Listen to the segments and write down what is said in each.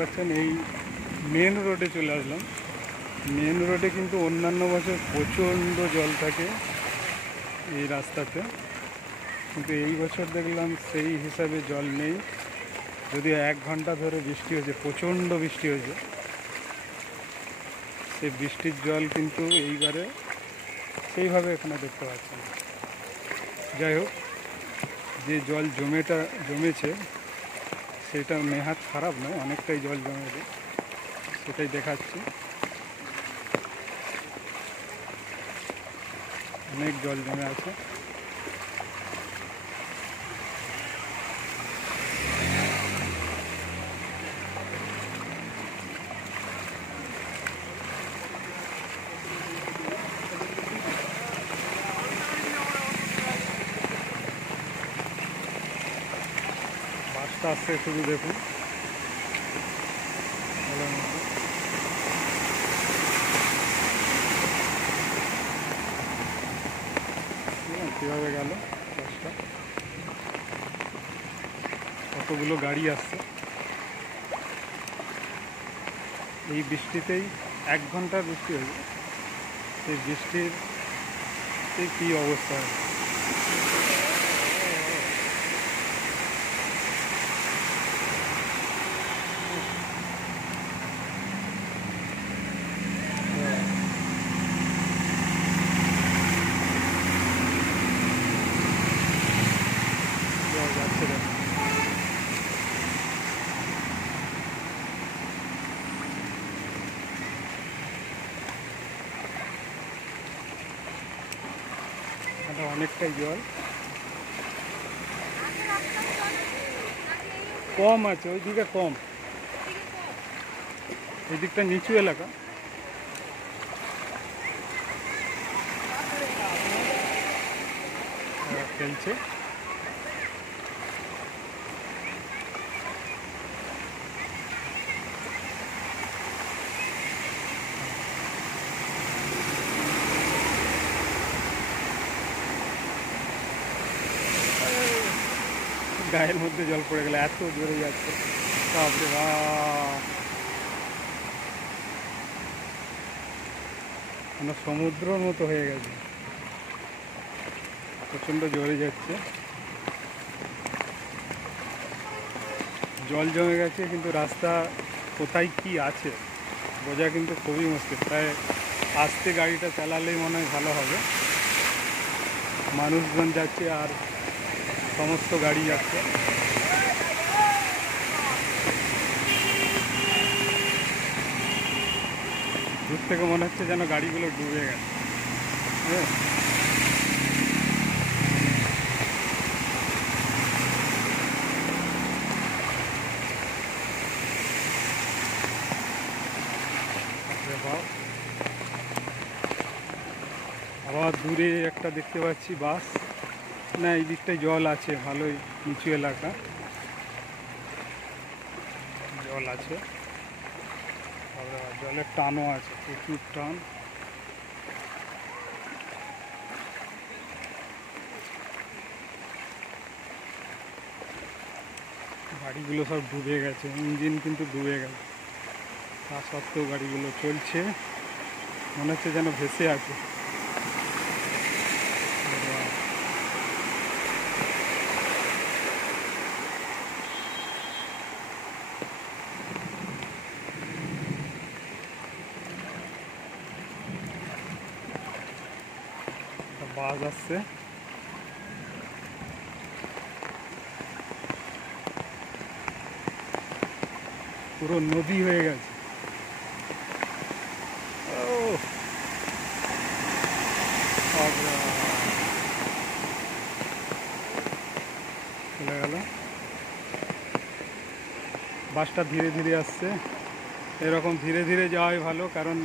পাচ্ছেন এই মেন রোডে চলে আসলাম। মেন রোডে কিন্তু অন্যান্য বছর প্রচণ্ড জল থাকে এই রাস্তাতে, কিন্তু এই বছর দেখলাম সেই হিসাবে জল নেই। যদিও 1 ঘন্টা ধরে বৃষ্টি হয়েছে, প্রচণ্ড বৃষ্টি হয়েছে, সেই বৃষ্টির জল কিন্তু এইবারে সেইভাবে এখানে দেখতে পাচ্ছেন। যাই হোক, যে জল জমেছে সেটা নেহাত খারাপ নয়, অনেকটাই জল জমেছে, সেটাই দেখাচ্ছি। অনেক জল জমে আছে। বাসটা আসছে, শুধু দেখুন কীভাবে গেল বাসটা, কতগুলো গাড়ি আসছে এই বৃষ্টিতেই। 1 ঘন্টার বৃষ্টি হয়েছে, সেই বৃষ্টির কী অবস্থা হয়। যাচ্ছে দেখুন, এটা অনেকটাই জল, কম আছে ওইদিকে, কম এই দিকটা নিচু এলাকা। ফেলছে গায়ের মধ্যে জল পড়ে গেলে, এত জোরে যাচ্ছে, বাপরে বাপ, মানে সমুদ্রর মতো হয়ে গেছে, প্রচণ্ড জোরে যাচ্ছে, জল জমে গেছে, কিন্তু রাস্তা কোথায় কি আছে বোঝা কিন্তু খুবই মুশকিল। প্রায় আস্তে গাড়িটা চালালেই মনে হয় ভালো হবে। মানুষজন যাচ্ছে আর সমস্ত গাড়ি যাচ্ছে, দূর থেকে মনে হচ্ছে যেন গাড়িগুলো ডুবে গেছে। হ্যাঁ, আবার দূরে একটা দেখতে পাচ্ছি বাস। না, এই দিকটায় জল আছে ভালোই, নিচু এলাকা, জল আছে, জলের টানও আছে, প্রচুর টান। গাড়িগুলো সব ডুবে গেছে, ইঞ্জিন কিন্তু ডুবে গেছে, তা সত্ত্বেও গাড়িগুলো চলছে, মনে হচ্ছে যেন ভেসে আছে। বাস আসছে, পুরো নদী হয়ে গেছে। চলে গেল, বাসটা ধীরে ধীরে আসছে। এরকম ধীরে ধীরে যাওয়াই ভালো, কারণ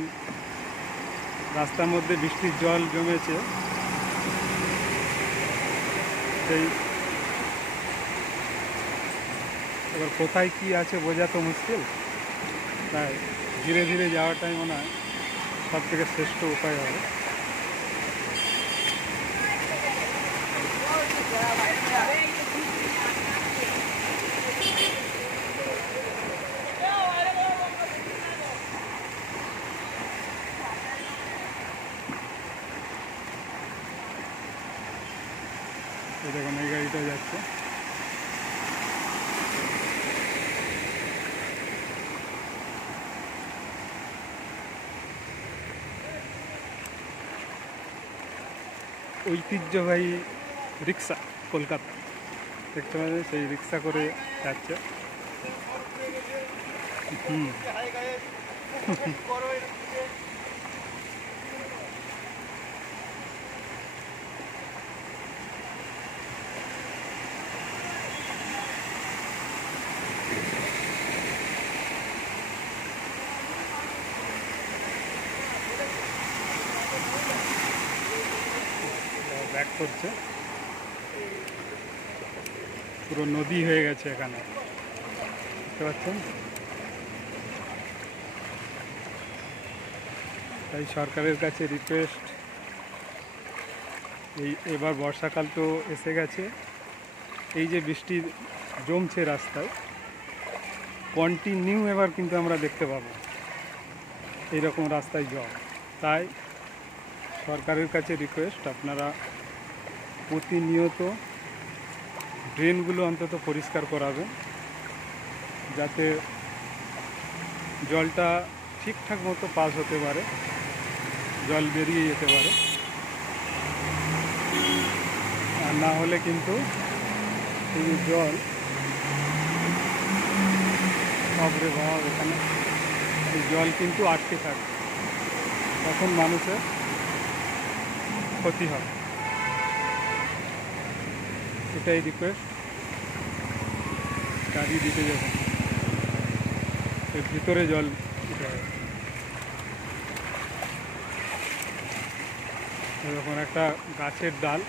রাস্তার মধ্যে বৃষ্টির জল জমেছে, সেই এবার কোথায় কি আছে বোঝা তো মুশকিল, তাই ধীরে ধীরে যাওয়াটাই মনে হয় সব থেকে শ্রেষ্ঠ উপায় হবে। এই দেখুন এই গাড়িটা যাচ্ছে। ঐতিহ্যবাহী রিক্সা কলকাতা দেখতে পাচ্ছেন, সেই রিক্সা করে যাচ্ছে। ব্যাক করছে, পুরো নদী হয়ে গেছে এখানে, দেখতে পাচ্ছেন। তাই সরকারের কাছে রিকোয়েস্ট, এবার বর্ষাকাল তো এসে গেছে, এই যে বৃষ্টি জমছে রাস্তায় কন্টিনিউ, এবার কিন্তু আমরা দেখতে পাবো এইরকম রাস্তায় জল। তাই সরকারের কাছে রিকোয়েস্ট, আপনারা প্রতিনিয়ত ড্রেনগুলো অন্তত পরিষ্কার করাবেন, যাতে জলটা ঠিকঠাক মতো পাস হতে পারে, জল বেরিয়ে যেতে পারে। আর না হলে কিন্তু এই জল সবরে ভাব এখানে, এই জল কিন্তু আটকে থাকে, তখন মানুষের ক্ষতি হয়। এটাই রিকোয়েস্ট, গাড়ি দিতে যাবেন এর ভিতরে জল দিতে হবে। এরকম একটা গাছের ডাল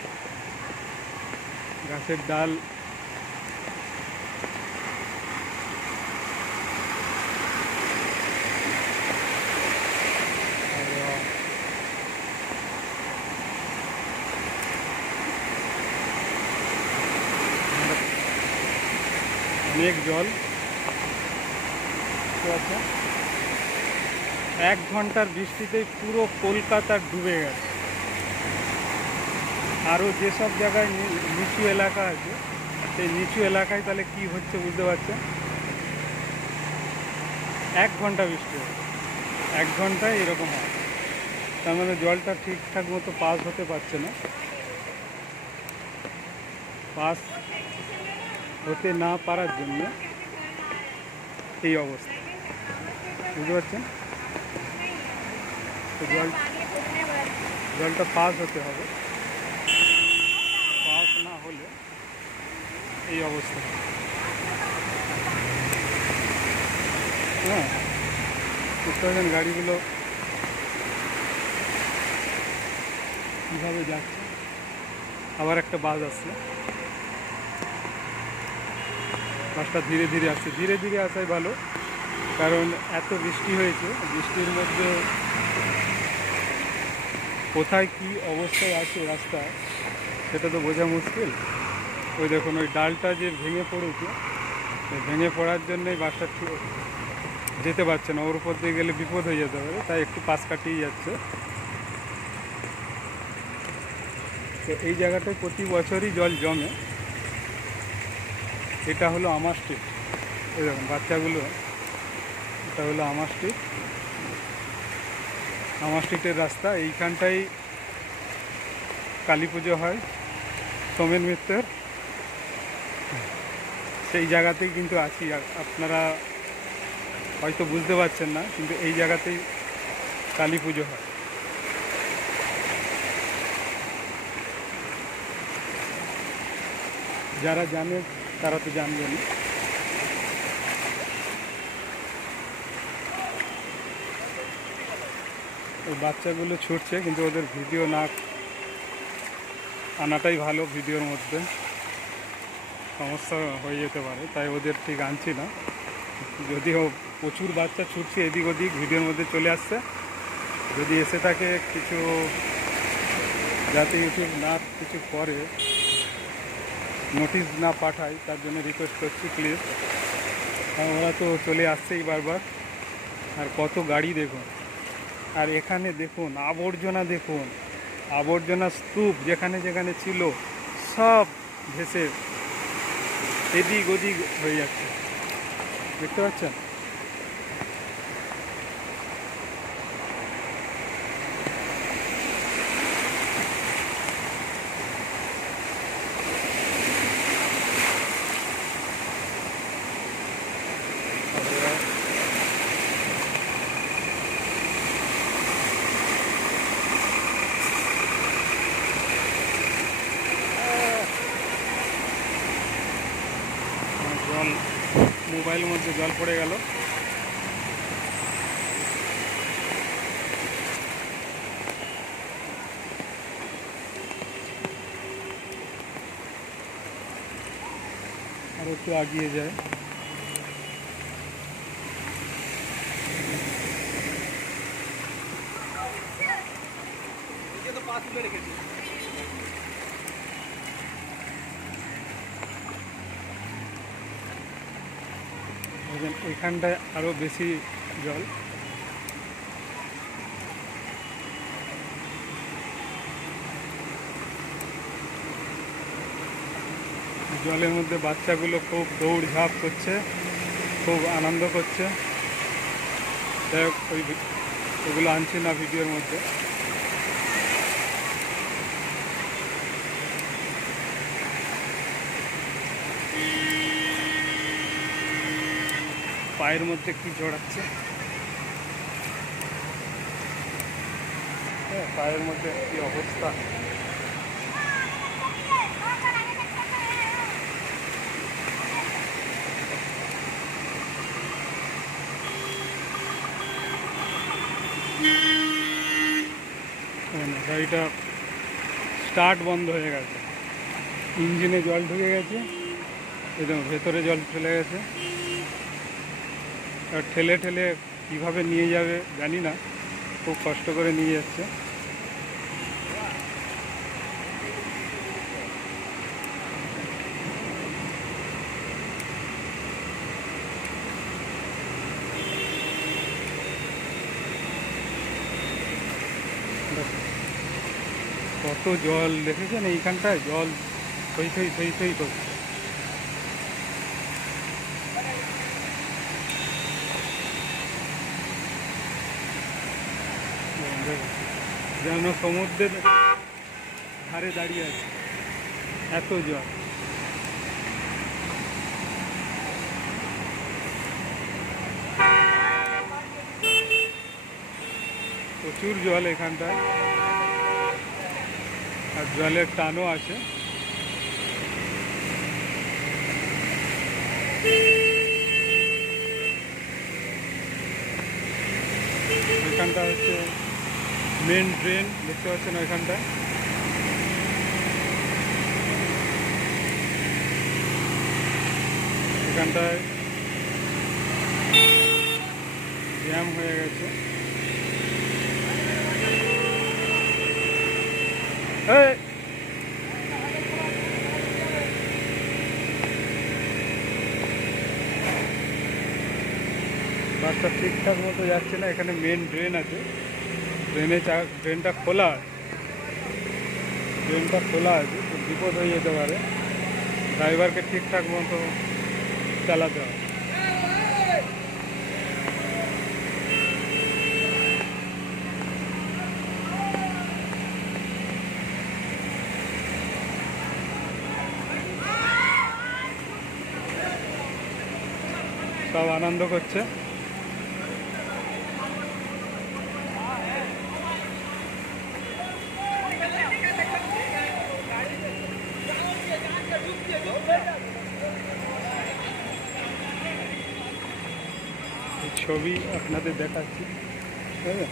অনেক জল আছে, 1 ঘন্টার বৃষ্টিতেই পুরো কলকাতা ডুবে গেছে। আরও যেসব জায়গায় নিচু এলাকা আছে, সেই নিচু এলাকায় তাহলে কি হচ্ছে বুঝতে পারছেন। 1 ঘন্টা বৃষ্টি হয়, 1 ঘন্টায় এরকম হয়, তার মানে জলটা ঠিকঠাক মতো পাস হতে পারছে না। পাস হতে না পারার জন্য এই অবস্থা, বুঝতে পারছেন। তো জলটা পাস হতে হবে, পাস না হলে এই অবস্থা। হ্যাঁ, বুঝতে পারছেন গাড়িগুলো কীভাবে যাচ্ছে। আবার একটা বাস আসছে, বাসটা ধীরে ধীরে আসছে, ধীরে ধীরে আসাই ভালো, কারণ এত বৃষ্টি হয়েছে, বৃষ্টির মধ্যে কোথায় কি অবস্থায় আছে রাস্তা সেটা তো বোঝা মুশকিল। ওই দেখুন ওই ডালটা যে ভেঙে পড়েছে, ভেঙে পড়ার জন্যই বাসটা যেতে পারছে না, ওর উপর দিয়ে গেলে বিপদ হয়ে যেতে পারে, তাই একটু পাশ কাটিয়ে যাচ্ছে। তো এই জায়গাটায় প্রতি বছরই জল জমে। এটা হলো আমার স্ট্রিট, এই দেখুন বাচ্চাগুলো, এটা হলো আমার স্ট্রিটের রাস্তা। এইখানটাই কালী পুজো হয় সোমেন মিত্রের, সেই জায়গাতেই কিন্তু আছি। আপনারা হয়তো বুঝতে পারছেন না, কিন্তু এই জায়গাতেই কালী পুজো হয়। যারা জানে তারা তো জানবেন। ওই বাচ্চাগুলো ছুটছে, কিন্তু ওদের ভিডিও না আনাটাই ভালো, ভিডিওর মধ্যে সমস্যা হয়ে যেতে পারে, তাই ওদের ঠিক আনছি না। যদিও প্রচুর বাচ্চা ছুটছে এদিক ওদিক, ভিডিওর মধ্যে চলে আসছে, যদি এসে থাকে কিছু, যাতে ইউটিউব না কিছু করে, নোটিশ না পাঠায়, তার জন্য রিকোয়েস্ট করছি প্লিজ। ওরা তো চলে আসছেই বারবার, আর কত গাড়ি দেখুন, আর এখানে দেখুন আবর্জনা, দেখুন আবর্জনা স্তূপ যেখানে যেখানে ছিল সব ভেসে এদিক ওদিক হয়ে যাচ্ছে, দেখতে পাচ্ছেন? জল, মোবাইলের মধ্যে জল পড়ে গেল। আর একটু আগিয়ে যায়। ওইখানটায় আরো বেশি জল। জলের মধ্যে বাচ্চাগুলো খুব দৌড়ঝাঁপ করছে, খুব আনন্দ করছে। যাই হোক, ওগুলো আনছি না ভিডিওর মধ্যে। পায়ের মধ্যে কি জড়াচ্ছে, হ্যাঁ, পায়ের মধ্যে কি অবস্থা। গাড়িটা স্টার্ট বন্ধ হয়ে গেছে, ইঞ্জিনে জল ঢুকে গেছে, একদম ভেতরে জল চলে গেছে। আর ঠেলে ঠেলে কীভাবে নিয়ে যাবে জানি না, খুব কষ্ট করে নিয়ে যাচ্ছে। কত জল দেখেছেন এইখানটায়, জল থই থই থই থই করছে। যেন সমুদ্রের ধারে দাঁড়িয়ে আছে, এত জল। প্রচুর জল এখানটায়, আর জলের টানও আছে। এখানটা হচ্ছে মেন ড্রেন, দেখতে পাচ্ছেন ওইখানটায়। এখানটায় জ্যাম হয়ে গেছে। বাসটা ঠিকঠাক মতো যাচ্ছে না, এখানে মেন ড্রেন আছে, ড্রেনটা খোলা আছে, খুব বিপদ হয়ে যেতে পারে। ড্রাইভারকে ঠিকঠাক মতো চালাতে হবে। সব আনন্দ করছে। ছবি আপনাদের দেখাচ্ছি, ঠিক আছে?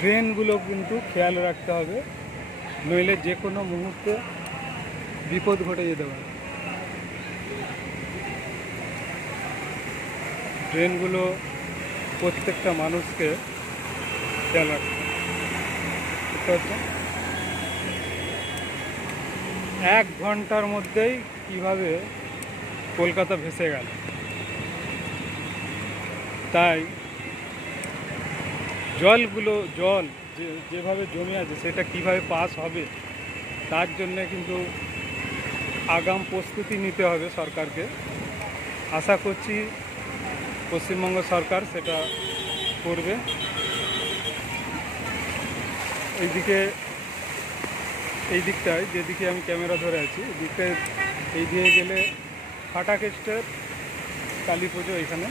ড্রেনগুলো কিন্তু খেয়াল রাখতে হবে, নইলে যে কোনো মুহূর্তে বিপদ ঘটে যেতে পারে। ড্রেনগুলো প্রত্যেকটা মানুষকে খেয়াল রাখতে হবে, বুঝতে পারছেন? 1 ঘন্টার মধ্যেই কিভাবে কলকাতা ভেসে গেল। তাই জল যেভাবে জমে আছে সেটা কিভাবে পাস হবে তার জন্যে কিন্তু আগাম প্রস্তুতি নিতে হবে সরকারকে। আশা করছি পশ্চিমবঙ্গ সরকার সেটা করবে। এই দিকটায় যেদিকে আমি ক্যামেরা ধরে আছি এই দিকটায় এই দিয়ে গেলে ফাটাক স্টেট কালী পুজো এখানে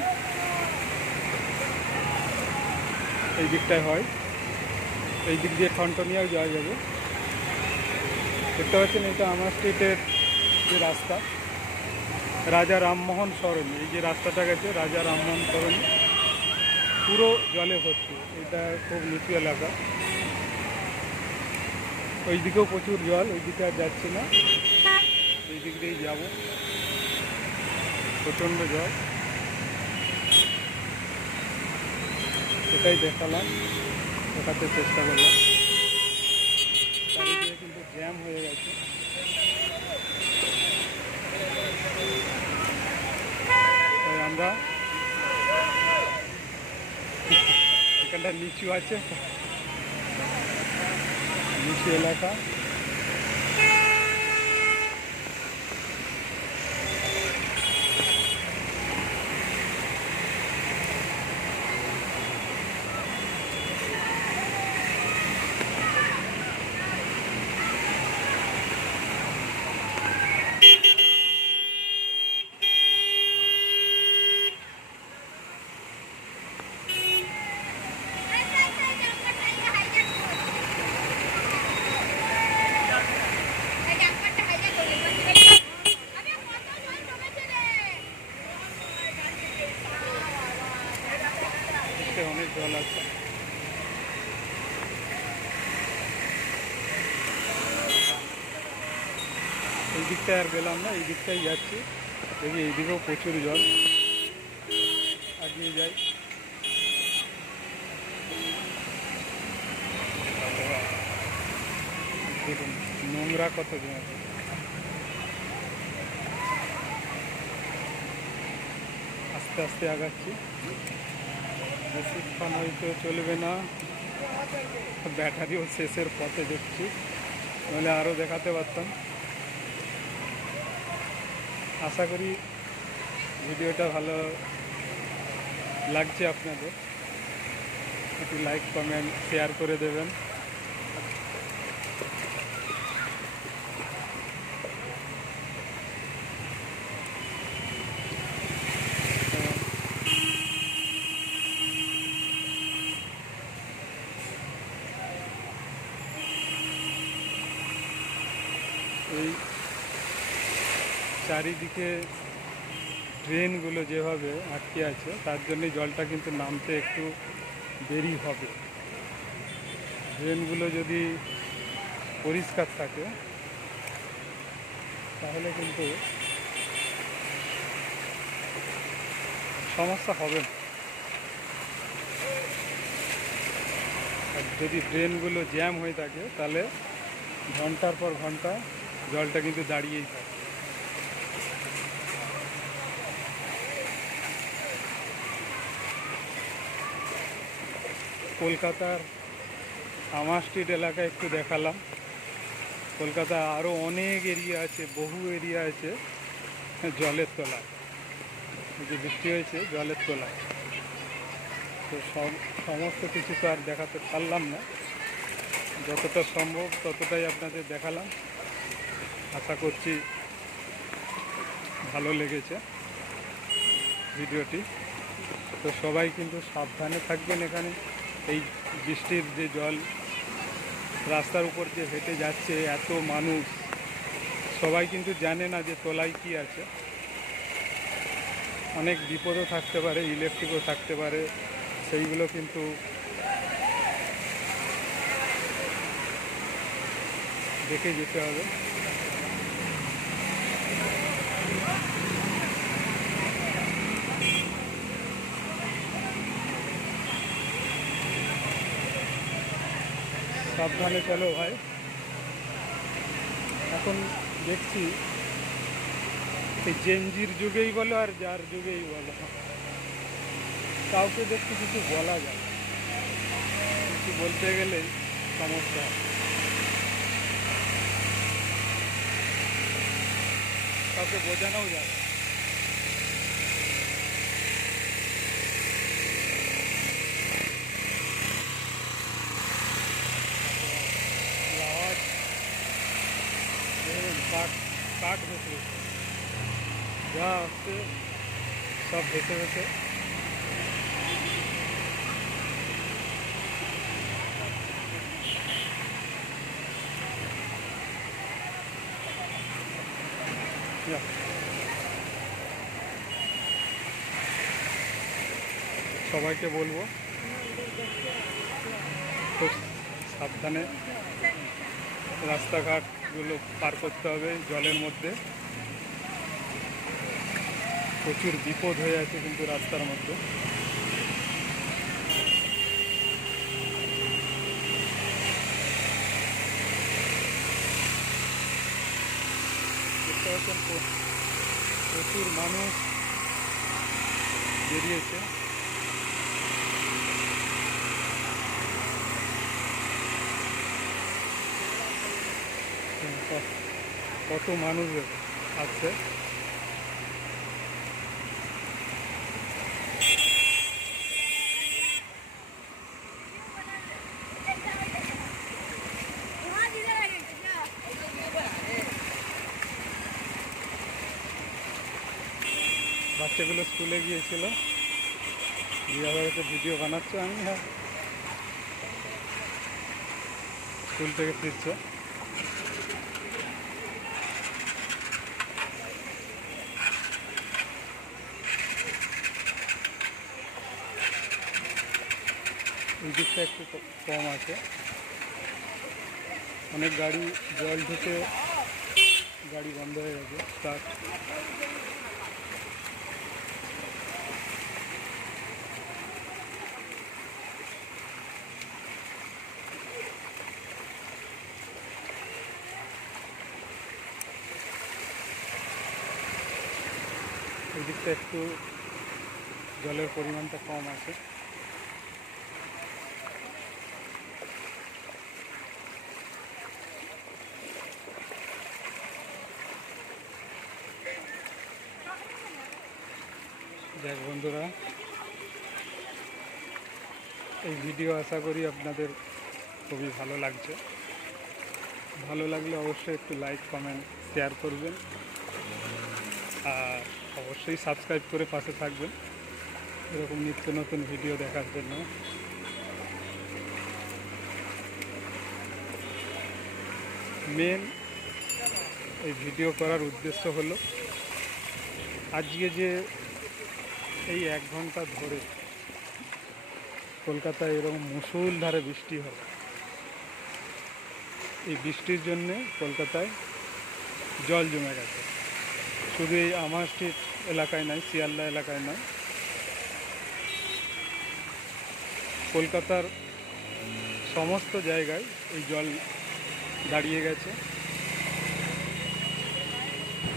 এই দিকটায় হয়। এই দিক দিয়ে ঠনঠনিয়াও যাওয়া যাবে। দেখতে পাচ্ছেন এটা আমার স্ট্রিটের যে রাস্তা, রাজা রামমোহন সরণি। এই যে রাস্তাটা গেছে রাজা রামমোহন সরণি পুরো জলে ভর্তি। এটা খুব নিচু এলাকা। ওই দিকেও প্রচুর জল, ওই দিকে আর যাচ্ছি না, এই দিক দিয়েই যাবো। প্রচণ্ড জল, এটাই দেখাতে চেষ্টা করলাম। চারিদিকে কিন্তু জ্যাম হয়ে গেছে। তাই আমরা এখানটা নিচু আছে, নিচু এলাকা। অনেক জল আছে। এই দিকটায় আর গেলাম না, এই দিকটাই যাচ্ছি। দেখি এইদিকেও প্রচুর জল, এগিয়ে যাই। দেখুন নোংরা কত জমেছে। আস্তে আস্তে আগাচ্ছি, বেশিক্ষণ হয়তো চলবে না, ব্যাটারিও শেষের পথে দেখছি, নাহলে আরও দেখাতে পারতাম। আশা করি ভিডিওটা ভালো লাগছে আপনাদের। একটু লাইক কমেন্ট শেয়ার করে দেবেন। এই চারিদিকে ড্রেনগুলো যেভাবে আটকে আছে তার জন্যে জলটা কিন্তু নামতে একটু দেরি হবে। ড্রেনগুলো যদি পরিষ্কার থাকে তাহলে কিন্তু সমস্যা হবে না। আর যদি ড্রেনগুলো জ্যাম হয়ে থাকে তাহলে ঘন্টার পর ঘন্টা জলটা কিন্তু দাঁড়িয়েই থাকে। কলকাতার আমার স্ট্রিট এলাকা একটু দেখালাম। কলকাতা আরও অনেক এরিয়া আছে, বহু এরিয়া আছে জলের তলায়, যে বৃষ্টি হয়েছে জলের তলায়। তো সমস্ত কিছু তো আর দেখাতে পারলাম না, যতটা সম্ভব ততটাই আপনাদের দেখালাম। আশা করছি ভালো লেগেছে ভিডিওটি। তো সবাই কিন্তু সাবধানে থাকবেন। এখানে এই বৃষ্টির যে জল রাস্তার উপর যে হেঁটে যাচ্ছে এত মানুষ, সবাই কিন্তু জানে না যে তলায় কি আছে। অনেক বিপদও থাকতে পারে, ইলেকট্রিকও থাকতে পারে, সেইগুলো কিন্তু দেখে যেতে হবে। সাবধানে চলো ভাই। এখন দেখছি এই জেনজির যুগেই বলো আর যার যুগেই বলো, কাউকে দেখতে কিছু বলা যায় না। কিছু বলতে গেলেই সমস্যা হয়। কাউকে বোঝানোও যায় না। এই আওয়াজ দেখুন, কাঠ কাঠ ভেসে ভেসে যা হচ্ছে সব ভেসে ভেসে যাক। সবাইকে বলবো খুব সাবধানে রাস্তাঘাটগুলো পার করতে হবে। জলের মধ্যে প্রচুর বিপদ হয়ে আছে কিন্তু রাস্তার মধ্যে। দেখতে পাচ্ছেন প্রচুর মানুষ বেরিয়েছে। কত মানুষ আসছে। বাচ্চাগুলো স্কুলে গিয়েছিল, গিয়ে আবার একটা ভিডিও বানাচ্ছে। আমি স্কুল থেকে ফিরছে। এই দিকটা একটু কম আছে। অনেক গাড়ি জল ঢুকে গাড়ি বন্ধ হয়ে গেছে স্টার্ট। এই দিকটা একটু জলের পরিমাণটা কম আছে। দেখ বন্ধুরা, এই ভিডিও আশা করি আপনাদের খুবই ভালো লাগছে। ভালো লাগলে অবশ্যই একটু লাইক কমেন্ট শেয়ার করবেন, আর অবশ্যই সাবস্ক্রাইব করে পাশে থাকবেন এরকম নিত্য নতুন ভিডিও দেখার জন্য। মেন এই ভিডিও করার উদ্দেশ্য হলো আজকে যে এই 1 ঘন্টা ধরে কলকাতায় এরকম মুষলধারে বৃষ্টি হয়, এই বৃষ্টির জন্যে কলকাতায় জল জমে গেছে। শুধু এই আমার স্ট্রিট এলাকায় নয়, শিয়ালদা এলাকায় নয়, কলকাতার সমস্ত জায়গায় এই জল দাঁড়িয়ে গেছে।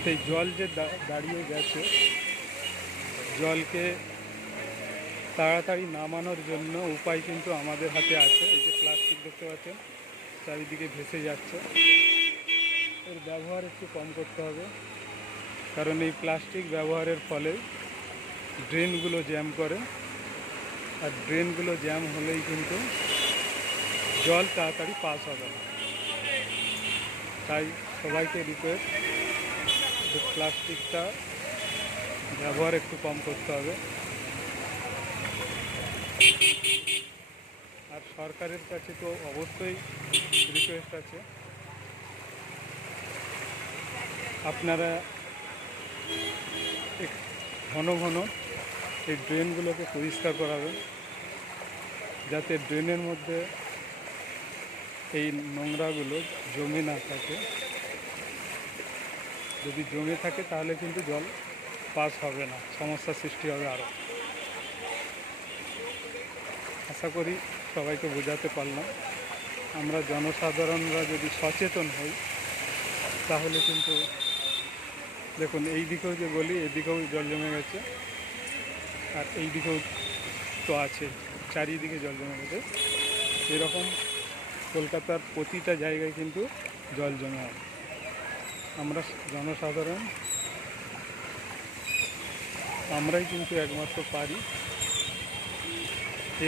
সেই জল যে দাঁড়িয়ে গেছে, জলকে তাড়াতাড়ি নামানোর জন্য উপায় কিন্তু আমাদের হাতে আছে। এই যে প্লাস্টিক দেখতে পাচ্ছেন চারিদিকে ভেসে যাচ্ছে, এর ব্যবহার একটু কম করতে হবে। কারণ এই প্লাস্টিক ব্যবহারের ফলে ড্রেনগুলো জ্যাম করে, আর ড্রেনগুলো জ্যাম হলেই কিন্তু জল তাড়াতাড়ি পাস হবে না। তাই সবাইকে রিকোয়েস্ট, প্লাস্টিকটা ব্যবহার একটু কম করতে হবে। আর সরকারের কাছে তো অবশ্যই রিকোয়েস্ট আছে, আপনারা ঘন ঘন এই ড্রেনগুলোকে পরিষ্কার করাবেন, যাতে ড্রেনের মধ্যে এই নোংরাগুলো জমে না থাকে। যদি জমে থাকে তাহলে কিন্তু জল পাস হবে না, সমস্যার সৃষ্টি হবে আরও। আশা করি সবাইকে বোঝাতে পারলাম। আমরা জনসাধারণরা যদি সচেতন হই তাহলে কিন্তু, দেখুন এই দিকেও যে গলি, এদিকেও জল জমে গেছে, আর এই দিকেও তো আছে, চারিদিকে জল জমে গেছে। এরকম কলকাতার প্রতিটা জায়গায় কিন্তু জল জমে হয়। আমরা জনসাধারণ আমরাই কিন্তু একমাত্র পারি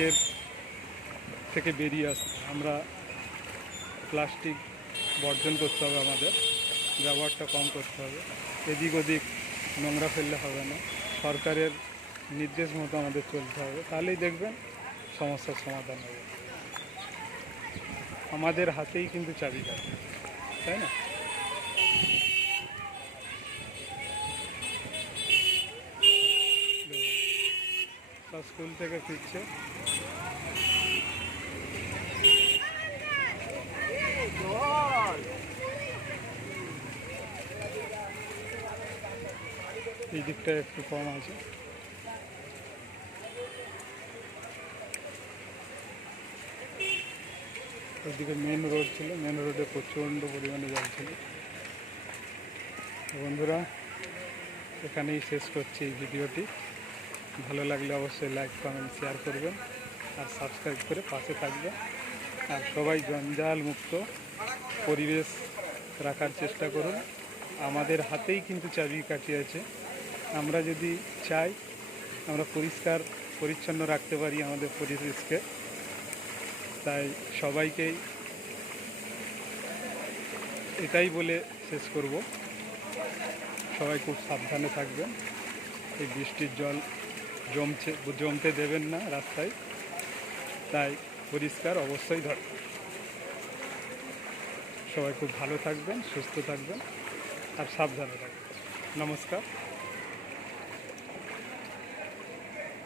এর থেকে বেরিয়ে আসতে। আমরা প্লাস্টিক বর্জন করতে হবে, আমাদের ব্যবহারটা কম করতে হবে, এদিক ওদিক নোংরা ফেললে হবে না, সরকারের নির্দেশ মতো আমাদের চলতে হবে, তাহলেই দেখবেন সমস্যার সমাধান হবে। আমাদের হাতেই কিন্তু চাবিকাঠি, তাই না? সব স্কুল থেকে ফিরছে। এই দিকটা একটু কম আছে। ওইদিকে মেন রোড ছিল, মেন রোডে প্রচণ্ড পরিমাণে জল ছিল। বন্ধুরা, এখানেই শেষ করছি এই ভিডিওটি। ভালো লাগলে অবশ্যই লাইক, কমেন্ট, শেয়ার করবেন আর সাবস্ক্রাইব করে পাশে থাকবেন। আর সবাই জঞ্জাল মুক্ত পরিবেশ রাখার চেষ্টা করুন। আমাদের হাতেই কিন্তু চাবিকাঠি আছে। আমরা যদি চাই, আমরা পরিষ্কার পরিচ্ছন্ন রাখতে পারি আমাদের পরিবেশকে। তাই সবাইকেই এটাই বলে শেষ করব, সবাই খুব সাবধানে থাকবেন। এই বৃষ্টির জল জমতে দেবেন না রাস্তায়, তাই পরিষ্কার অবশ্যই দরকার। সবাই খুব ভালো থাকবেন, সুস্থ থাকবেন আর সাবধানে থাকবেন। নমস্কার।